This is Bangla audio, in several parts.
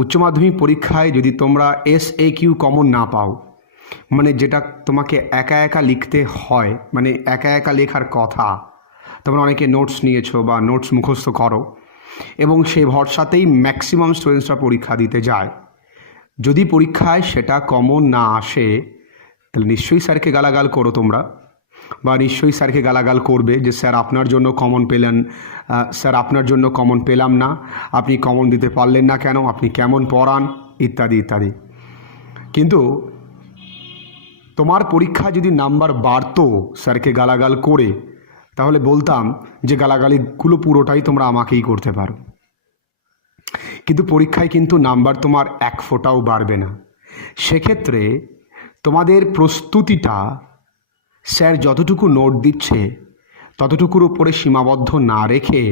উচ্চ মাধ্যমিক পরীক্ষায় যদি তোমরা SAQ কমন না পাও, মানে যেটা তোমাকে একা একা লিখতে হয়, মানে একা একা লেখার কথা, তোমরা অনেকে নোটস নিয়েছো বা নোটস মুখস্থ করো এবং সেই ভরসাতেই ম্যাক্সিমাম স্টুডেন্টসরা পরীক্ষা দিতে যায়। যদি পরীক্ষায় সেটা কমন না আসে তাহলে নিশ্চয়ই স্যারকে গালাগাল করো তোমরা, বা নিশ্চয়ই স্যারকে গালাগাল করবে যে স্যার আপনার জন্য কমন পেলেন, স্যার আপনার জন্য কমন পেলাম না, আপনি কমন দিতে পারলেন না কেন, আপনি কেমন পড়ান, ইত্যাদি ইত্যাদি। কিন্তু তোমার পরীক্ষা যদি নাম্বার বাড়তো স্যারকে গালাগাল করে, তাহলে বলতাম যে গালাগালিগুলো পুরোটাই তোমরা আমাকেই করতে পারো। কিন্তু পরীক্ষায় কিন্তু নাম্বার তোমার এক ফোঁটাও বাড়বে না। সেক্ষেত্রে তোমাদের প্রস্তুতিটা স্যার যতটুকু নোট দিচ্ছে ততটুকুর উপরে সীমাবদ্ধ না রেখে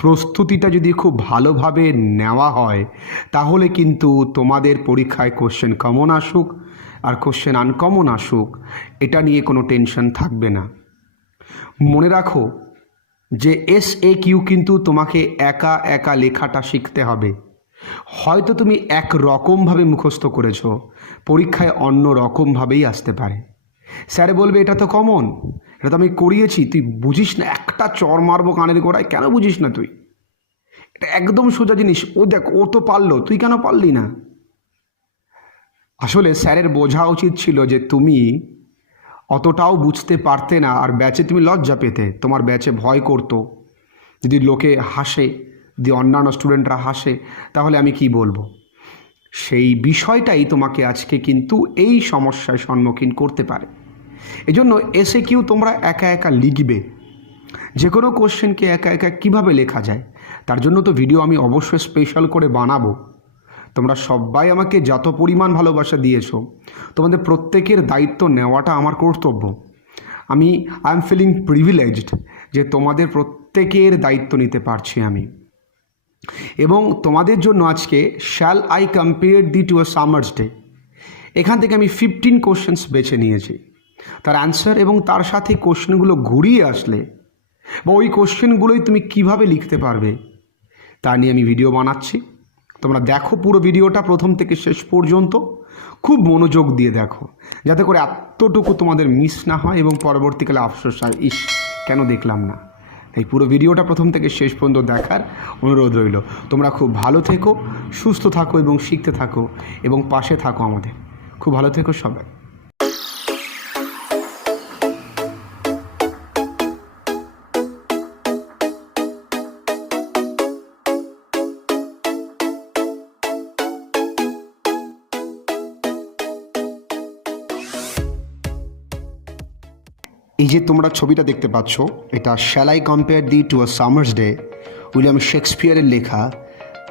প্রস্তুতিটা যদি খুব ভালোভাবে নেওয়া হয়, তাহলে কিন্তু তোমাদের পরীক্ষায় কোশ্চেন কমন আসুক আর কোশ্চেন আনকমন আসুক, এটা নিয়ে কোনো টেনশন থাকবে না। মনে রাখো যে SAQ কিন্তু তোমাকে একা একা লেখাটা শিখতে হবে। হয়তো তুমি এক রকমভাবে মুখস্থ করেছো, পরীক্ষায় অন্য রকমভাবেই আসতে পারে। স্যার বলবে এটা তো কমন, এটা তো আমি করিয়েছি, তুই বুঝিস না, একটা চর মারবো কানের গোড়ায়, কেন বুঝিস না তুই, এটা একদম সোজা জিনিস, ও দেখ ও তো পারলো, তুই কেন পারলি না। আসলে স্যারের বোঝা উচিত ছিল যে তুমি অতটাও বুঝতে পারতে না, আর ব্যাচে তুমি লজ্জা পেতে, তোমার ব্যাচে ভয় করতো যদি লোকে হাসে, যদি অন্যান্য স্টুডেন্টরা হাসে তাহলে আমি কি বলবো। সেই বিষয়টাই তোমাকে আজকে কিন্তু এই সমস্যার সম্মুখীন করতে পারে। এজন্য SAQ তোমরা একা একা লিখবে। যে কোনো কোশ্চেনকে একা একা কিভাবে লেখা যায় তার জন্য তো ভিডিও আমি অবশ্যই স্পেশাল করে বানাবো। তোমরা সবাই আমাকে যত পরিমাণ ভালোবাসা দিয়েছো, তোমাদের প্রত্যেকের দায়িত্ব নেওয়াটা আমার কর্তব্য। আই এম ফিলিং প্রিভিলেজড যে তোমাদের প্রত্যেকের দায়িত্ব নিতে পারছি আমি। এবং তোমাদের জন্য আজকে shall I compare thee to a summer's day, এখান থেকে আমি 15 কোশ্চেন্স বেছে নিয়েছি, তার অ্যান্সার এবং তার সাথে কোশ্চেনগুলো ঘুরিয়ে আসলে বা ওই কোশ্চেনগুলোই তুমি কিভাবে লিখতে পারবে তা নিয়ে আমি ভিডিও বানাচ্ছি। তোমরা দেখো পুরো ভিডিওটা প্রথম থেকে শেষ পর্যন্ত, খুব মনোযোগ দিয়ে দেখো, যাতে করে এতটুকু তোমাদের মিস না হয় এবং পরবর্তীকালে আফসোস হয়, ইস কেন দেখলাম না। তাই পুরো ভিডিওটা প্রথম থেকে শেষ পর্যন্ত দেখার অনুরোধ রইল। তোমরা খুব ভালো থেকো, সুস্থ থাকো এবং শিখতে থাকো এবং পাশে থাকো আমাদের। খুব ভালো থেকো সবাই। এই যে তোমরা ছবিটা দেখতে পাচ্ছ, এটা shall I compare thee to a summer's day, William শেক্সপিয়ারের লেখা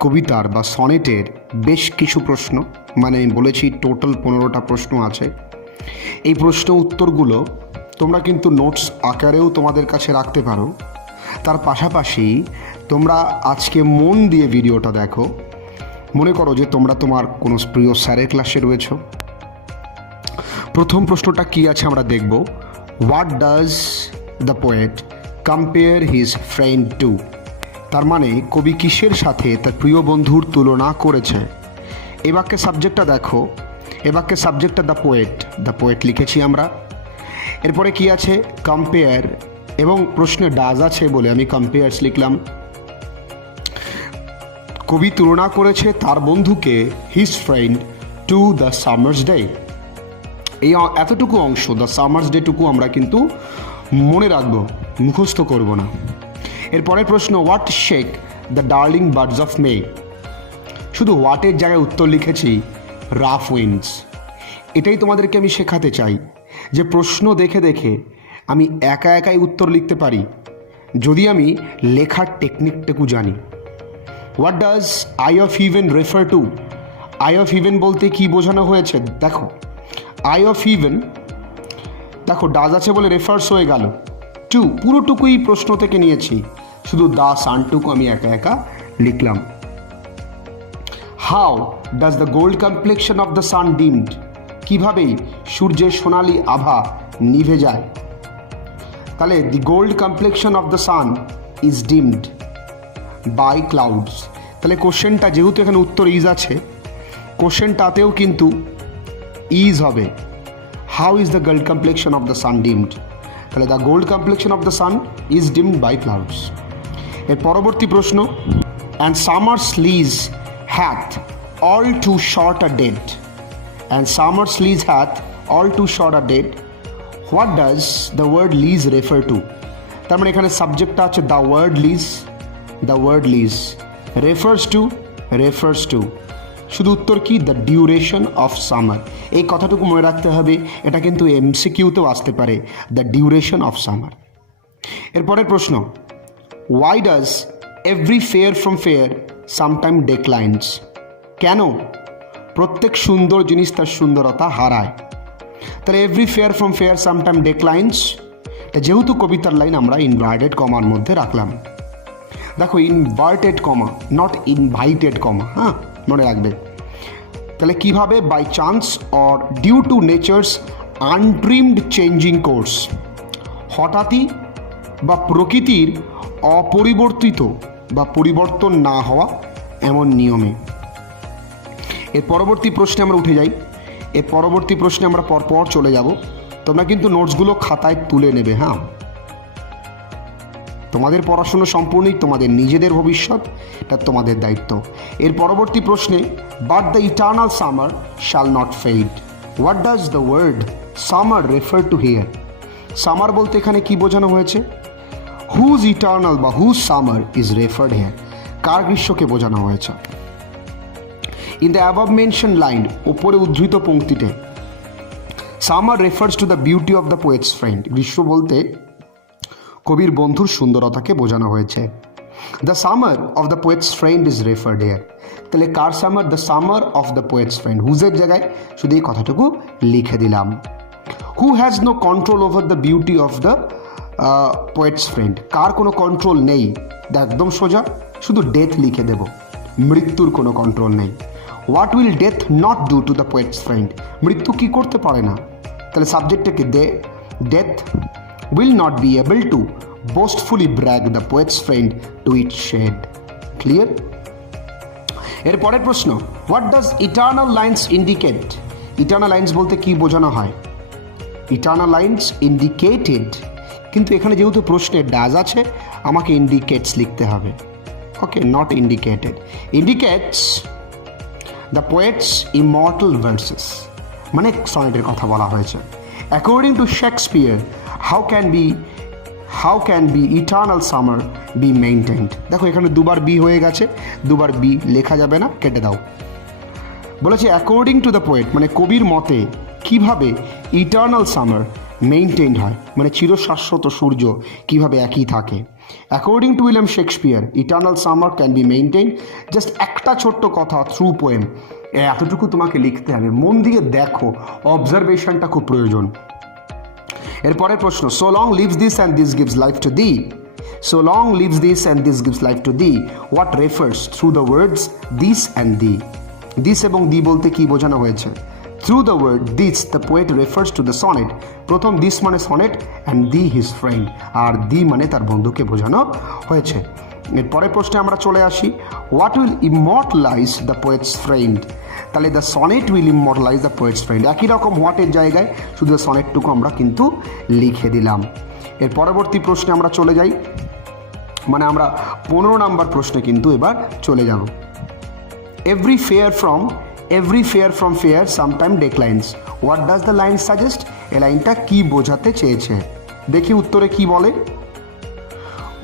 কবিতার বা সনেটের বেশ কিছু প্রশ্ন, মানে আমি বলেছি টোটাল 15টা প্রশ্ন আছে। এই প্রশ্ন উত্তরগুলো তোমরা কিন্তু নোটস আকারেও তোমাদের কাছে রাখতে পারো। তার পাশাপাশি তোমরা আজকে মন দিয়ে ভিডিওটা দেখো। মনে করো যে তোমরা তোমার কোনো প্রিয় স্যারের ক্লাসে রয়েছো। প্রথম প্রশ্নটা কি আছে আমরা দেখব। What does the poet compare his friend to? তার মানে কবি কিসের সাথে তার প্রিয় বন্ধুর তুলনা করেছে। এ বাক্যের সাবজেক্টটা দেখো, এ বাক্যের সাবজেক্টটা দ্য পোয়েট লিখেছি আমরা। এরপরে কি আছে, কম্পেয়ার, এবং প্রশ্নে ডাজ আছে বলে আমি কম্পেয়ার্স লিখলাম। কবি তুলনা করেছে তার বন্ধুকে his friend to the summer's day. এই এতটুকু অংশ দ্য সামার্স ডেটুকু আমরা কিন্তু মনে রাখবো, মুখস্থ করব না। এরপরের প্রশ্ন, what shake the darling birds of May. শুধু হোয়াটের জায়গায় উত্তর লিখেছি রাফ উইন্ডস। এটাই তোমাদেরকে আমি শেখাতে চাই যে প্রশ্ন দেখে দেখে আমি একা একাই উত্তর লিখতে পারি যদি আমি লেখার টেকনিকটুকু জানি। What does I of even refer to. I of even বলতে কি বোঝানো হয়েছে দেখো, আই অফ ইভেন দেখো ডাজ আছে বলে রেফার্স হয়ে গেল, টু পুরোটুকুই প্রশ্ন থেকে নিয়েছি, শুধু দা সানটুকু আমি একা একা লিখলাম। How does the gold complexion of the sun dimmed. কীভাবেই সূর্যের সোনালি আভা নিভে যায়। তাহলে the gold complexion of the sun is dimmed by clouds. তাহলে কোশ্চেনটা যেহেতু এখানে উত্তর ইজ আছে, কোশ্চেনটাতেও কিন্তু ইজ হবে। How is the gold complexion of the sun dimmed? তাহলে the gold complexion of the sun is dimmed by clouds. এর পরবর্তী প্রশ্ন, and summer's lease hath all too short a date, and summer's lease hath all too short a date, what does the word lease refer to? তার মানে এখানে সাবজেক্টটা হচ্ছে the word lease, the word lease refers to শুধু উত্তর কি? The duration of summer. এই কথাটুকু মনে রাখতে হবে, এটা কিন্তু এমসিকিউতেও আসতে পারে, দ্য ডিউরেশন অফ সামার। এরপরের প্রশ্ন, why does every fair from fair sometime declines? কেন প্রত্যেক সুন্দর জিনিস তার সুন্দরতা হারায়? তাহলে every fair from fair sometime declines, যেহেতু কবিতার লাইন আমরা ইনভার্টেড কমার মধ্যে রাখলাম। দেখো inverted comma, not invited comma, হ্যাঁ মনে রাখবে। তাহলে কিভাবে? By chance or due to nature's untrimmed changing course, হঠাৎই বা প্রকৃতির অপরিবর্তিত বা পরিবর্তন না হওয়া এমন নিয়মে। এর পরবর্তী প্রশ্নে আমরা উঠে যাই। এর পরবর্তী প্রশ্নে আমরা পরপর চলে যাব। তোমরা কিন্তু নোটসগুলো খাতায় তুলে নেবে, হ্যাঁ। তোমাদের পড়াশুনো সম্পূর্ণই তোমাদের নিজেদের ভবিষ্যৎ, এটা তোমাদের দায়িত্ব। এর পরবর্তী প্রশ্নে, but the eternal summer shall not fade, what does the word summer refer to here? Summer বলতে এখানে কি বোঝানো হয়েছে? হুজ ইটার্নাল বা whose summer is referred here, কার গ্রীষ্মকে বোঝানো হয়েছে? In the above mention line, উপরে উদ্ধৃত পংক্তিতে, summer refers to the beauty of the poet's friend, গ্রীষ্ম বলতে কবির বন্ধুর সুন্দরতাকে বোঝানো হয়েছে। The summer of the poet's friend is referred here, তাহলে কার summer? The summer of the poet's friend, হুজের জায়গায় শুধু এই কথাটুকু লিখে দিলাম। Who has no control over the beauty of the poet's friend, কার কোনো কন্ট্রোল নেই? একদম সোজা, শুধু ডেথ লিখে দেব, মৃত্যুর কোনো কন্ট্রোল নেই। What will death not do to the poet's friend, মৃত্যু কি করতে পারে না? তাহলে সাবজেক্টটাকে death will not be able to boastfully brag the poet's friend to its shade. Clear? এর পরের প্রশ্ন, what does eternal lines indicate? Eternal lines বলতে কি বোঝানো হয়? Eternal lines indicated, কিন্তু এখানে যেহেতু প্রশ্নে ডাজ আছে আমাকে indicates লিখতে হবে। ওকে, not indicated, indicates the poet's immortal verses, মানে সনেটের কথা বলা হয়েছে। According to Shakespeare, how can be eternal summer be maintained? দেখো এখানে দুবার বি হয়ে গেছে, দুবার বি লেখা যাবে না, কেটে দাও। বলেছে অ্যাকর্ডিং টু দ্য পোয়েট, মানে কবির মতে কিভাবে ইটার্নাল সামার মেইনটেইন হয়, মানে চিরশাশ্বত সূর্য কিভাবে একই থাকে। According to William Shakespeare, eternal summer can be maintain, just একটা ছোট্ট কথা থ্রু পোয়েম, এতটুকু তোমাকে লিখতে হবে। মন দিয়ে দেখো, অবজারভেশনটা খুব প্রয়োজন। এরপরের প্রশ্ন, so long lives this and this gives life to thee, so long lives this and this gives life to thee, what refers through the words this and thee? This এবং দি বলতে কি বোঝানো হয়েছে? Through the word this the poet refers to the sonnet, প্রথম দিস মানে sonnet and thee his friend, আর দি মানে তার বন্ধুকে বোঝানো হয়েছে। এর পরের প্রশ্নে আমরা চলে আসি, what will immortalize the poet's friend? তাহলে the sonnet will immortalize the poet's friend, একই রকম হোয়াটের জায়গায় শুধু সনেটটুকু আমরা কিন্তু লিখে দিলাম। এর পরবর্তী প্রশ্নে আমরা চলে যাই, মানে আমরা 15 নম্বর প্রশ্নে কিন্তু এবার চলে যাব। Every fair from fair sometime declines, what does the line suggest? এই লাইনটা কি বোঝাতে চেয়েছে? দেখি উত্তরে কি বলে।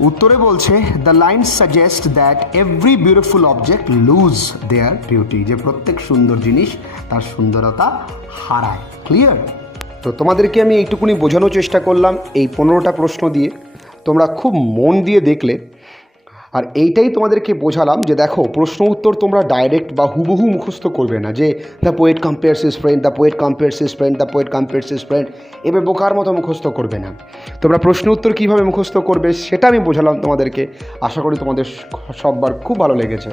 উত্তরে বলছে, the line suggest that every beautiful object loose there beauty, যে প্রত্যেক সুন্দর জিনিস তার সুন্দরতা হারায়। ক্লিয়ার? তো তোমাদেরকে আমি এইটুকুনি বোঝানোর চেষ্টা করলাম এই 15টা প্রশ্ন দিয়ে, তোমরা খুব মন দিয়ে দেখলে। আর এইটাই তোমাদেরকে বোঝালাম যে দেখো, প্রশ্ন উত্তর তোমরা ডাইরেক্ট বা হুবহু মুখস্থ করবে না, যে the poet compares his friend, the poet compares his friend, the poet compares his friend, এবার বোকার মতো মুখস্থ করবে না। তোমরা প্রশ্ন উত্তর কীভাবে মুখস্থ করবে সেটা আমি বোঝালাম তোমাদেরকে। আশা করি তোমাদের সববার খুব ভালো লেগেছে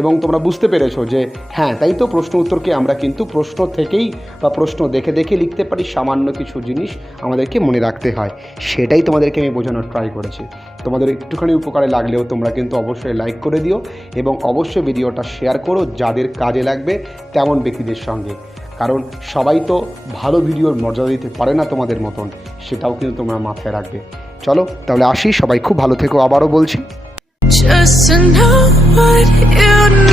এবং তোমরা বুঝতে পেরেছো যে হ্যাঁ, তাই তো প্রশ্ন উত্তরকে আমরা কিন্তু প্রশ্ন থেকেই বা প্রশ্ন দেখে দেখে লিখতে পারি, সামান্য কিছু জিনিস আমাদেরকে মনে রাখতে হয়, সেটাই তোমাদেরকে আমি বোঝানোর ট্রাই করেছি। তোমাদের একটুখানি উপকারে লাগলেও তোমরা কিন্তু অবশ্যই লাইক করে দিও এবং অবশ্যই ভিডিওটা শেয়ার করো যাদের কাজে লাগবে তেমন ব্যক্তিদের সঙ্গে, কারণ সবাই তো ভালো ভিডিওর মর্যাদা দিতে পারে না তোমাদের মতন, সেটাও কিন্তু তোমরা মাথায় রাখবে। চলো তাহলে আসি, সবাই খুব ভালো থেকো, আবারও বলছি। Just to know what you